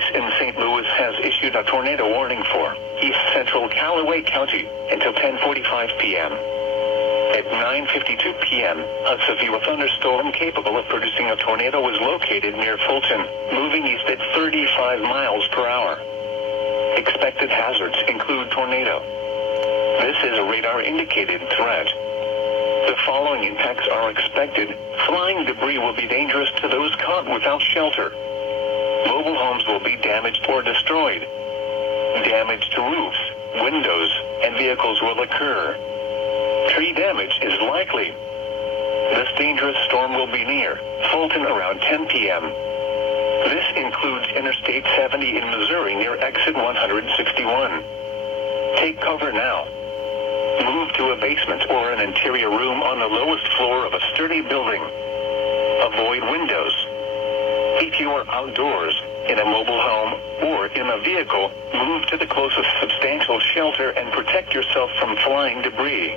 Office in St. Louis has issued a tornado warning for east central Callaway County until 10:45 p.m. At 9:52 p.m., a severe thunderstorm capable of producing a tornado was located near Fulton, moving east at 35 miles per hour. Expected hazards include tornado. This is a radar-indicated threat. The following impacts are expected. Flying debris will be dangerous to those caught without shelter. Mobile homes will be damaged or destroyed. Damage to roofs, windows, and vehicles will occur. Tree damage is likely. This dangerous storm will be near Fulton around 10 p.m. This includes Interstate 70 in Missouri near exit 161. Take cover now. Move to a basement or an interior room on the lowest floor of a sturdy building. Avoid windows. If you are outdoors, in a mobile home, or in a vehicle, move to the closest substantial shelter and protect yourself from flying debris.